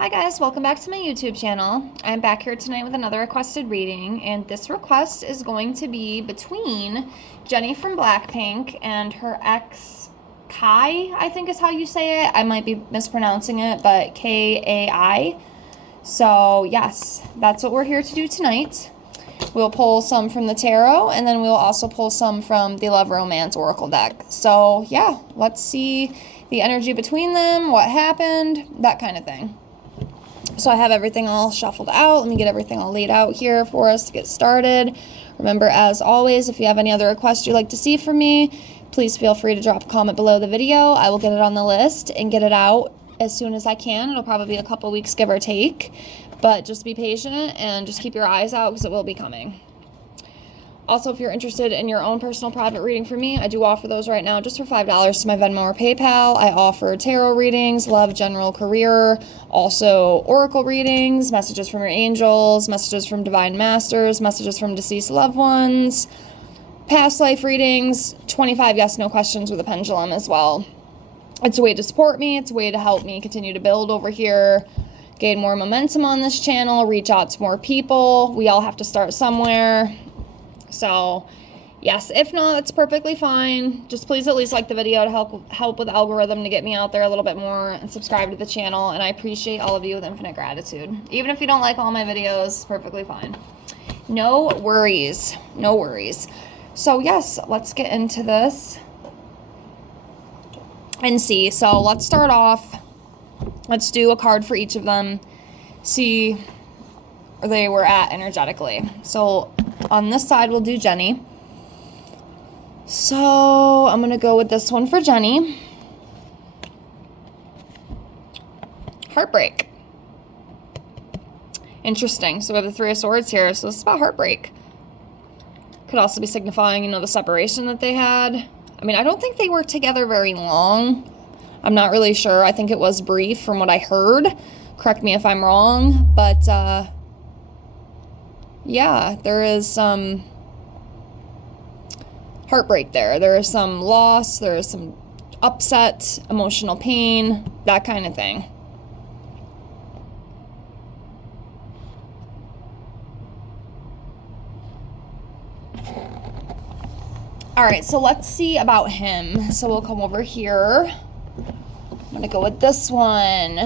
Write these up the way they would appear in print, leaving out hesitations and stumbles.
Hi guys, welcome back to my YouTube channel. I'm back here tonight with another requested reading, and this request is going to be between Jennie from Blackpink and her ex Kai, I think is how you say it. I might be mispronouncing it, but Kai. So yes, that's what we're here to do tonight. We'll pull some from the tarot, and then we'll also pull some from the Love Romance Oracle deck. So yeah, let's see the energy between them, what happened, that kind of thing. So I have everything all shuffled out. Let me get everything all laid out here for us to get started. Remember, as always, if you have any other requests you'd like to see from me, please feel free to drop a comment below the video. I will get it on the list and get it out as soon as I can. It'll probably be a couple weeks, give or take. But just be patient and just keep your eyes out because it will be coming. Also, if you're interested in your own personal private reading for me, I do offer those right now just for $5 to my Venmo or PayPal. I offer tarot readings, love, general, career, also oracle readings, messages from your angels, messages from divine masters, messages from deceased loved ones, past life readings, 25 yes, no questions with a pendulum as well. It's a way to support me. It's a way to help me continue to build over here, gain more momentum on this channel, reach out to more people. We all have to start somewhere. So yes, if not, that's perfectly fine. Just please at least like the video to help with the algorithm to get me out there a little bit more, and subscribe to the channel. And I appreciate all of you with infinite gratitude. Even if you don't like all my videos, perfectly fine. No worries. No worries. So yes, let's get into this and see. So let's start off. Let's do a card for each of them. See where they were at energetically. So on this side, we'll do Jennie. So I'm going to go with this one for Jennie. Heartbreak. Interesting. So we have the Three of Swords here. So this is about heartbreak. Could also be signifying, the separation that they had. I mean, I don't think they were together very long. I'm not really sure. I think it was brief from what I heard. Correct me if I'm wrong. But, yeah, there is some heartbreak there. There is some loss. There is some upset, emotional pain, that kind of thing. All right, so let's see about him. So we'll come over here. I'm going to go with this one.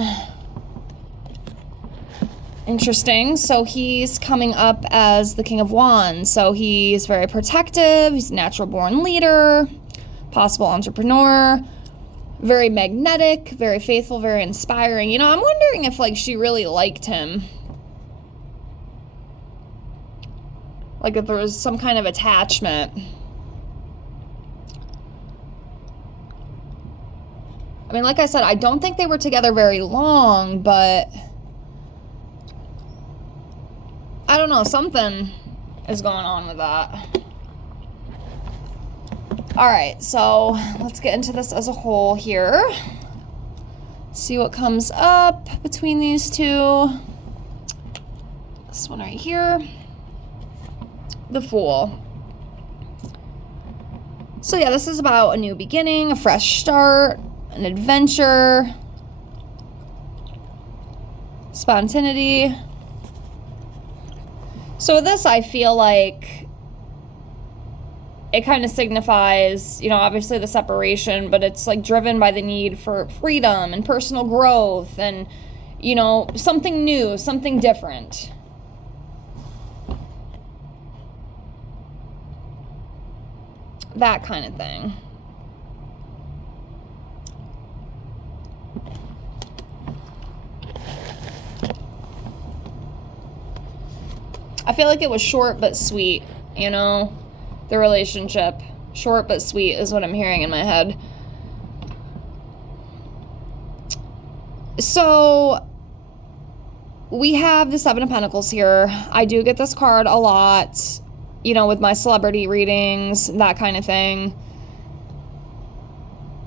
Interesting. So he's coming up as the King of Wands. So he's very protective. He's a natural born leader, possible entrepreneur, very magnetic, very faithful, very inspiring. I'm wondering if she really liked him. Like if there was some kind of attachment. I mean, like I said, I don't think they were together very long, but I don't know, something is going on with that. All right, so let's get into this as a whole here. See what comes up between these two. This one right here. The Fool. So yeah, this is about a new beginning, a fresh start, an adventure, spontaneity. So with this, I feel like it kind of signifies, obviously the separation, but it's driven by the need for freedom and personal growth and, something new, something different. That kind of thing. I feel like it was short but sweet, the relationship. Short but sweet is what I'm hearing in my head. So we have the Seven of Pentacles here. I do get this card a lot, with my celebrity readings, that kind of thing.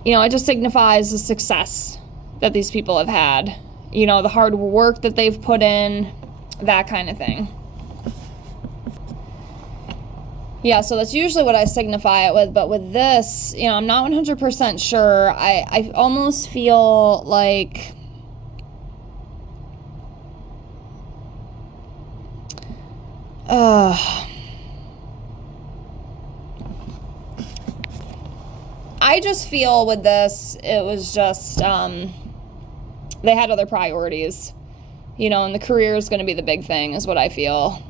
It just signifies the success that these people have had. The hard work that they've put in, that kind of thing. Yeah, so that's usually what I signify it with, but with this, I'm not 100% sure. I almost feel like I just feel with this, it was just, they had other priorities, and the career is going to be the big thing, is what I feel.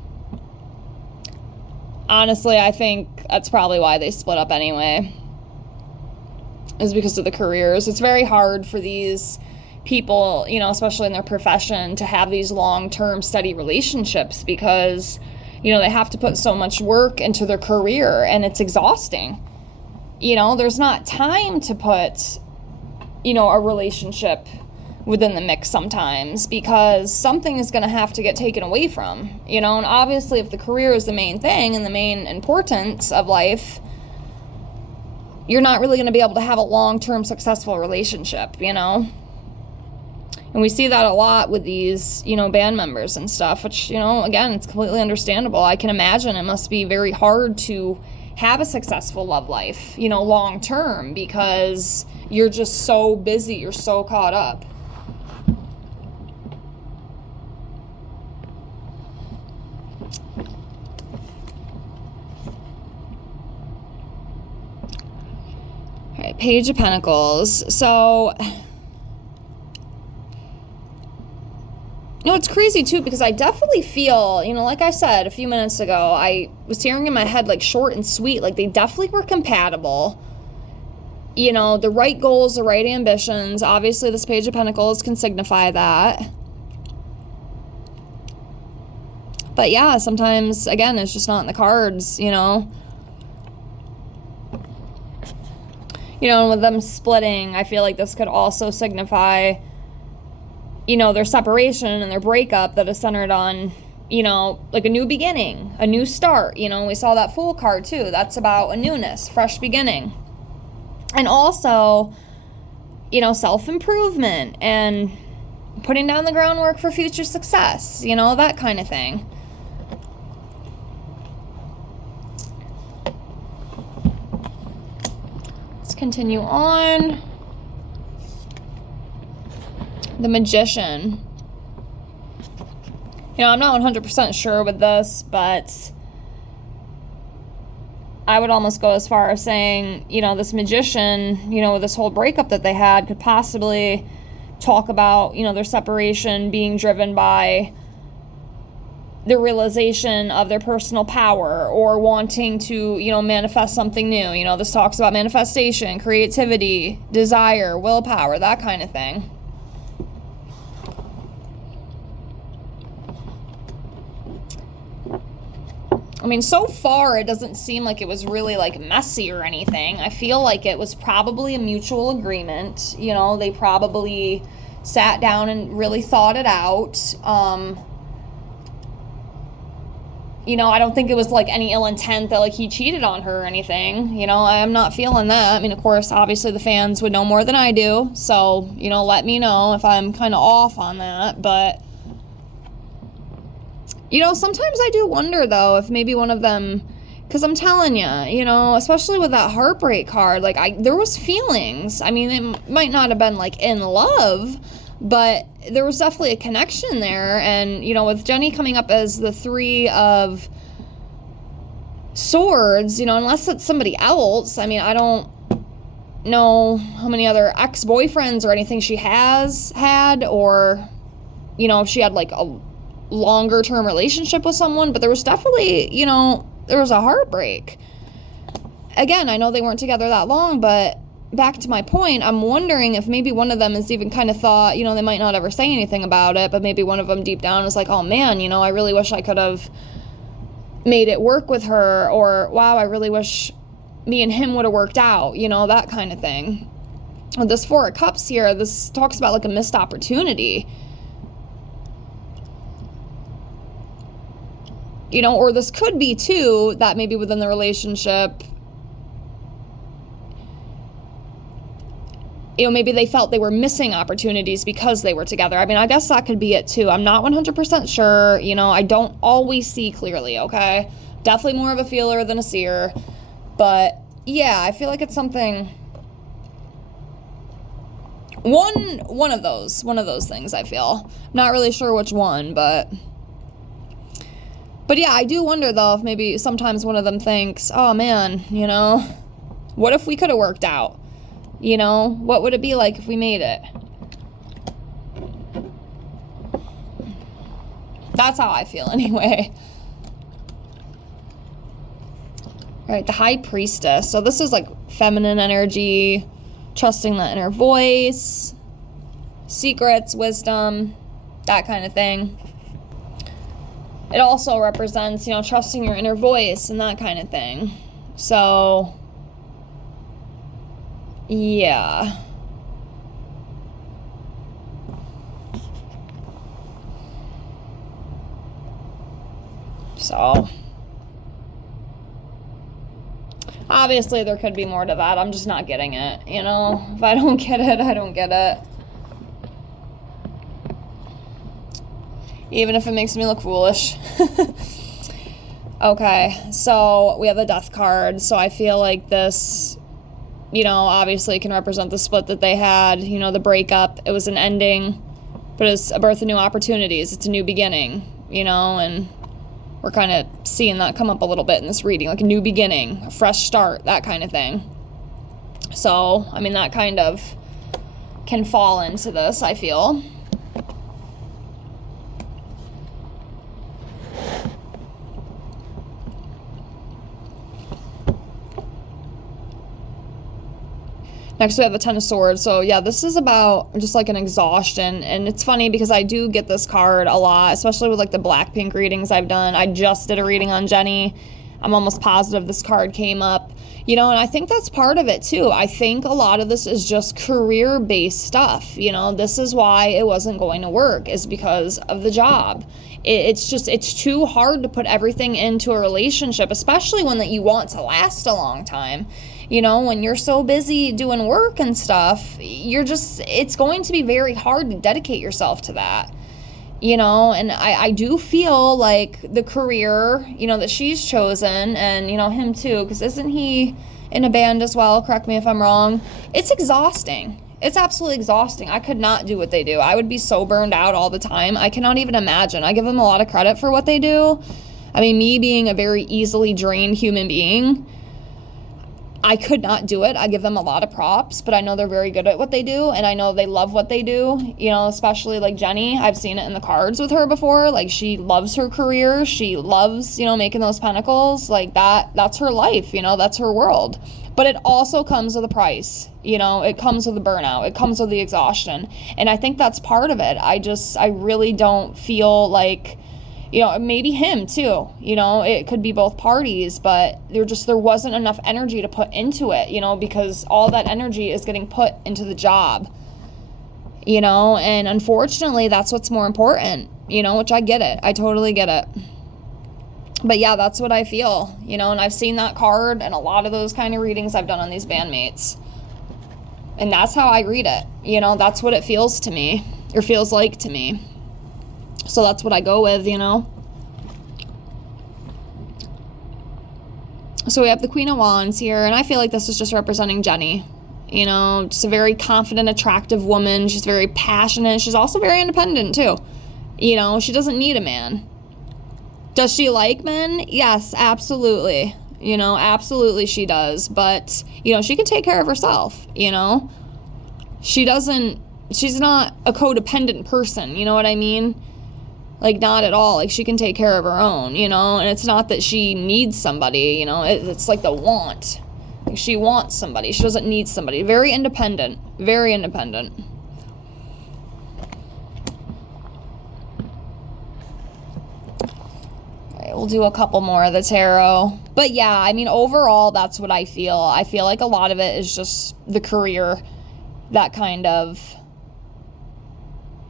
Honestly, I think that's probably why they split up anyway, is because of the careers. It's very hard for these people, especially in their profession, to have these long-term steady relationships because, they have to put so much work into their career and it's exhausting. There's not time to put, a relationship within the mix sometimes because something is going to have to get taken away from, and obviously if the career is the main thing and the main importance of life, you're not really going to be able to have a long-term successful relationship, And we see that a lot with these, band members and stuff, which, again, it's completely understandable. I can imagine it must be very hard to have a successful love life, long term, because you're just so busy, you're so caught up. All right, Page of Pentacles. So, it's crazy too, because I definitely feel, like I said a few minutes ago, I was hearing in my head like short and sweet, like they definitely were compatible. The right goals, the right ambitions. Obviously, this Page of Pentacles can signify that. But yeah, sometimes, again, it's just not in the cards, And with them splitting, I feel like this could also signify their separation and their breakup that is centered on, like a new beginning, a new start. We saw that Fool card too. That's about a newness, fresh beginning. And also, self-improvement and putting down the groundwork for future success, that kind of thing. Let's continue on. The Magician. I'm not 100% sure with this, but I would almost go as far as saying, this Magician, with this whole breakup that they had, could possibly talk about, their separation being driven by the realization of their personal power or wanting to, manifest something new. This talks about manifestation, creativity, desire, willpower, that kind of thing. So far, it doesn't seem like it was really, messy or anything. I feel like it was probably a mutual agreement. They probably sat down and really thought it out. I don't think it was, any ill intent that, he cheated on her or anything. I am not feeling that. Of course, obviously the fans would know more than I do. So, let me know if I'm kind of off on that. But sometimes I do wonder, though, if maybe one of them, because I'm telling you, especially with that heartbreak card, there was feelings. It might not have been, in love, but there was definitely a connection there. And, with Jennie coming up as the Three of Swords, unless it's somebody else, I don't know how many other ex-boyfriends or anything she has had, or, if she had, a longer term relationship with someone, but there was definitely, there was a heartbreak. Again, I know they weren't together that long, but back to my point, I'm wondering if maybe one of them has even kind of thought, they might not ever say anything about it, but maybe one of them deep down is like, oh man, I really wish I could have made it work with her, or wow, I really wish me and him would have worked out, that kind of thing. With this Four of Cups here, this talks about a missed opportunity. Or this could be, too, that maybe within the relationship, maybe they felt they were missing opportunities because they were together. I guess that could be it, too. I'm not 100% sure. I don't always see clearly, okay? Definitely more of a feeler than a seer. But, yeah, I feel like it's something... One of those. One of those things, I feel. Not really sure which one, but... But yeah, I do wonder though if maybe sometimes one of them thinks, oh man, you know, what if we could have worked out? You know, what would it be like if we made it? That's how I feel anyway. All right, the High Priestess. So this is like feminine energy, trusting the inner voice, secrets, wisdom, that kind of thing. It also represents, you know, trusting your inner voice and that kind of thing. So, yeah. So, obviously there could be more to that. I'm just not getting it, you know? If I don't get it, I don't get it. Even if it makes me look foolish. Okay, so we have the Death card. So I feel like this, you know, obviously can represent the split that they had, you know, the breakup. It was an ending, but it's a birth of new opportunities. It's a new beginning, you know, and we're kind of seeing that come up a little bit in this reading, like a new beginning, a fresh start, that kind of thing. So, I mean, that kind of can fall into this, I feel. Next we have the Ten of Swords. So yeah, this is about just like an exhaustion. And it's funny because I do get this card a lot, especially with like the Blackpink readings I've done. I just did a reading on Jennie. I'm almost positive this card came up. You know, and I think that's part of it too. I think a lot of this is just career-based stuff. You know, this is why it wasn't going to work, is because of the job. It's too hard to put everything into a relationship, especially one that you want to last a long time. You know, when you're so busy doing work and stuff, it's going to be very hard to dedicate yourself to that. You know, and I do feel like the career, you know, that she's chosen, and, you know, him too, because isn't he in a band as well? Correct me if I'm wrong. It's exhausting. It's absolutely exhausting. I could not do what they do. I would be so burned out all the time. I cannot even imagine. I give them a lot of credit for what they do. I mean, me being a very easily drained human being, I could not do it. I give them a lot of props, but I know they're very good at what they do, and I know they love what they do, you know, especially like Jennie. I've seen it in the cards with her before. Like, she loves her career. She loves, you know, making those pentacles. Like, that's her life, you know, that's her world. But it also comes with a price, you know, it comes with the burnout, it comes with the exhaustion. And I think that's part of it. I really don't feel like, you know, maybe him too, you know, it could be both parties, but there wasn't enough energy to put into it, you know, because all that energy is getting put into the job, you know, and unfortunately that's what's more important, you know, which I get it. I totally get it. But yeah, that's what I feel, you know, and I've seen that card and a lot of those kind of readings I've done on these bandmates. And that's how I read it, you know, that's what it feels to me, or feels like to me. So that's what I go with, you know. So we have the Queen of Wands here, and I feel like this is just representing Jennie. You know, just a very confident, attractive woman. She's very passionate. She's also very independent, too. You know, she doesn't need a man. Does she like men? Yes, absolutely. You know, absolutely she does. But, you know, she can take care of herself, you know. She's not a codependent person, you know what I mean? Like, not at all. Like, she can take care of her own, you know? And it's not that she needs somebody, you know? It's like the want. Like, she wants somebody. She doesn't need somebody. Very independent. Very independent. Okay, we'll do a couple more of the tarot. But yeah, I mean, overall, that's what I feel. I feel like a lot of it is just the career, that kind of,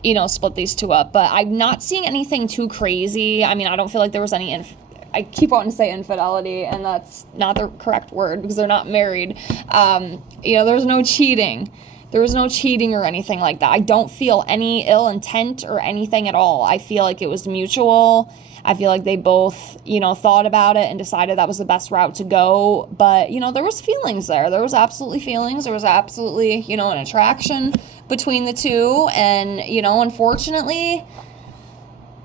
you know, split these two up. But I'm not seeing anything too crazy. I mean, I don't feel like there was any, I keep wanting to say infidelity, and that's not the correct word because they're not married. You know, there's no cheating. There was no cheating or anything like that. I don't feel any ill intent or anything at all. I feel like it was mutual. I feel like they both, you know, thought about it and decided that was the best route to go. But, you know, there was feelings there. There was absolutely feelings. There was absolutely, you know, an attraction between the two. And, you know, unfortunately,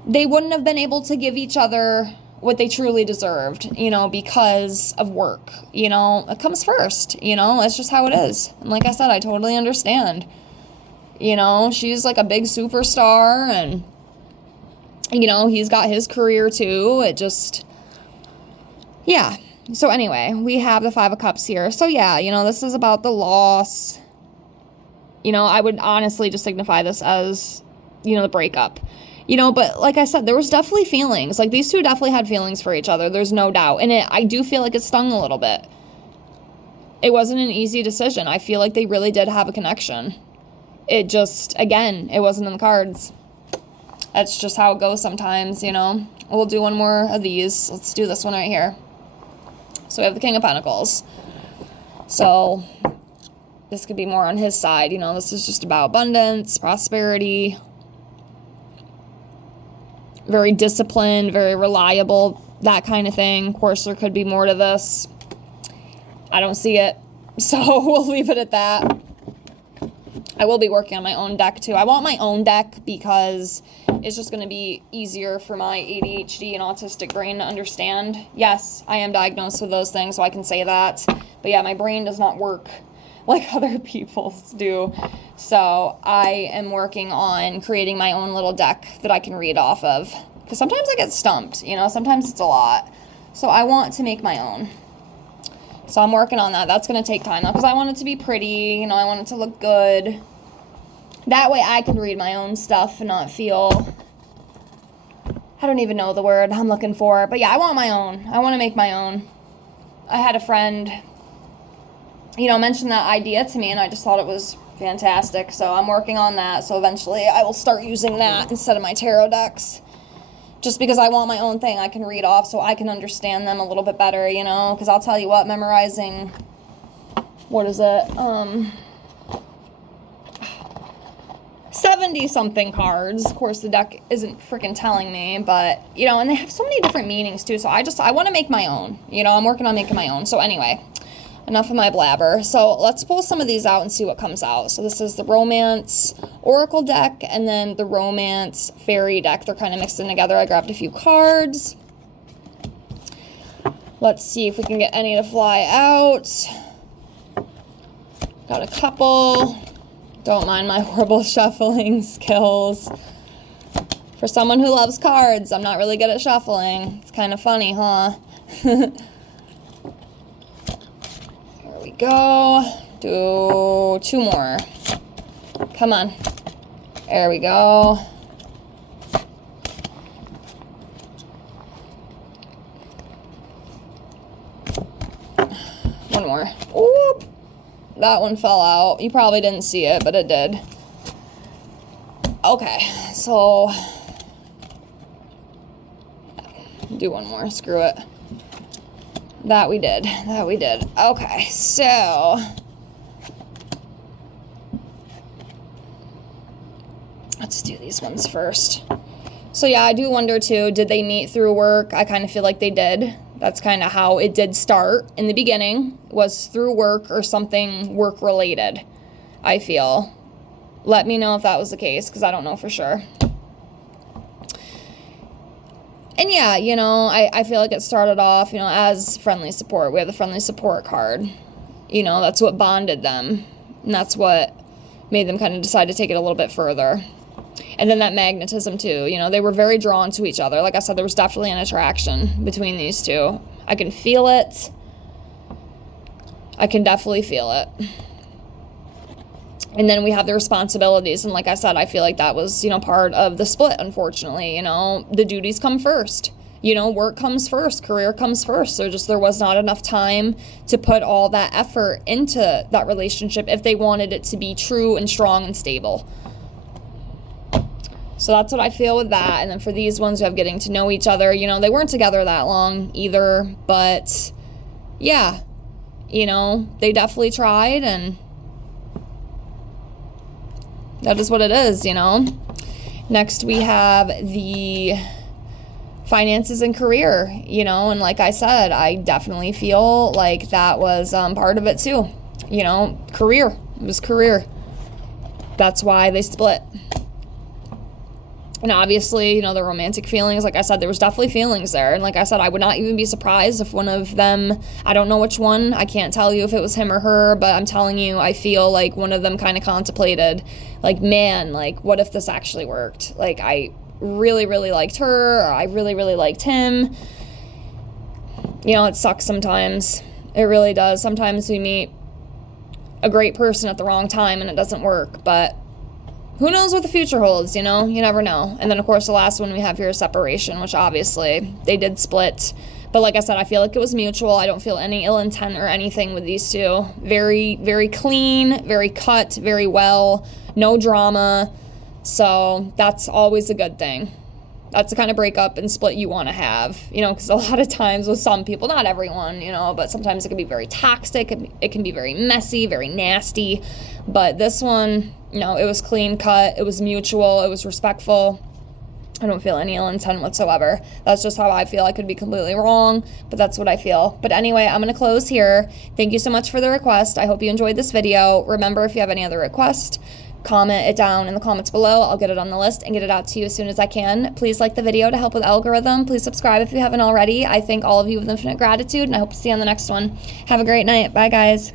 they wouldn't have been able to give each other what they truly deserved, because of work. It comes first, that's just how it is. And like I said, I totally understand. She's like a big superstar, and, he's got his career too. It just, yeah. So anyway, we have the Five of Cups here. So yeah, this is about the loss. I would honestly just signify this as, the breakup. But like I said, there was definitely feelings. Like, these two definitely had feelings for each other. There's no doubt. And I do feel like it stung a little bit. It wasn't an easy decision. I feel like they really did have a connection. It just, again, it wasn't in the cards. That's just how it goes sometimes, We'll do one more of these. Let's do this one right here. So we have the King of Pentacles. So this could be more on his side. This is just about abundance, prosperity. Very disciplined, very reliable, that kind of thing. Of course, there could be more to this. I don't see it. So we'll leave it at that. I will be working on my own deck too. I want my own deck because it's just going to be easier for my ADHD and autistic brain to understand. Yes, I am diagnosed with those things, so I can say that. But yeah, my brain does not work like other people's do. So I am working on creating my own little deck that I can read off of. Because sometimes I get stumped, sometimes it's a lot. So I want to make my own. So I'm working on that. That's going to take time though, because I want it to be pretty, I want it to look good. That way I can read my own stuff and not feel, I don't even know the word I'm looking for. But yeah, I want my own. I want to make my own. I had a friend, mention that idea to me, and I just thought it was fantastic. So I'm working on that. So eventually I will start using that instead of my tarot decks. Just because I want my own thing I can read off so I can understand them a little bit better, Because I'll tell you what, memorizing, what is it? 70-something cards. Of course, the deck isn't freaking telling me, but, and they have so many different meanings, too. So I want to make my own. I'm working on making my own. So anyway, enough of my blabber. So let's pull some of these out and see what comes out. So this is the Romance Oracle deck and then the Romance Fairy deck. They're kind of mixed in together. I grabbed a few cards. Let's see if we can get any to fly out. Got a couple. Don't mind my horrible shuffling skills. For someone who loves cards, I'm not really good at shuffling. It's kind of funny, huh? We go. Do 2 more. Come on. There we go. One more. Oop. That one fell out. You probably didn't see it, but it did. Okay, so do one more. Screw it. That we did. Okay, so let's do these ones first. So yeah, I do wonder too, did they meet through work? I kind of feel like they did. That's kind of how it did start in the beginning, was through work or something work related, I feel. Let me know if that was the case, because I don't know for sure. And yeah, I feel like it started off, as friendly support. We have the friendly support card. That's what bonded them. And that's what made them kind of decide to take it a little bit further. And then that magnetism too. They were very drawn to each other. Like I said, there was definitely an attraction between these two. I can feel it. I can definitely feel it. And then we have the responsibilities. And like I said, I feel like that was, part of the split, unfortunately. The duties come first. Work comes first. Career comes first. There was not enough time to put all that effort into that relationship if they wanted it to be true and strong and stable. So that's what I feel with that. And then for these ones, we have getting to know each other. They weren't together that long either. But, yeah, they definitely tried, and that is what it is, Next, we have the finances and career, and like I said, I definitely feel like that was part of it too. Career. It was career. That's why they split. And obviously, you know, the romantic feelings, like I said, there was definitely feelings there. And like I said, I would not even be surprised if one of them, I don't know which one, I can't tell you if it was him or her, but I'm telling you, I feel like one of them kind of contemplated, like, man, like, what if this actually worked? Like, I really, really liked her, or I really, really liked him. You know, it sucks sometimes. It really does. Sometimes we meet a great person at the wrong time and it doesn't work, but who knows what the future holds, you know? You never know. And then, of course, the last one we have here is separation, which obviously they did split. But like I said, I feel like it was mutual. I don't feel any ill intent or anything with these two. Very, very clean, very cut, very well. No drama. So that's always a good thing. That's the kind of breakup and split you want to have, you know, because a lot of times with some people, not everyone, you know, but sometimes it can be very toxic. It can be very messy, very nasty. But this one, you know, it was clean cut. It was mutual. It was respectful. I don't feel any ill intent whatsoever. That's just how I feel. I could be completely wrong, but that's what I feel. But anyway, I'm going to close here. Thank you so much for the request. I hope you enjoyed this video. Remember, if you have any other requests, comment it down in the comments below. I'll get it on the list and get it out to you as soon as I can. Please like the video to help with algorithm. Please subscribe if you haven't already. I thank all of you with infinite gratitude, and I hope to see you on the next one. Have a great night. Bye, guys.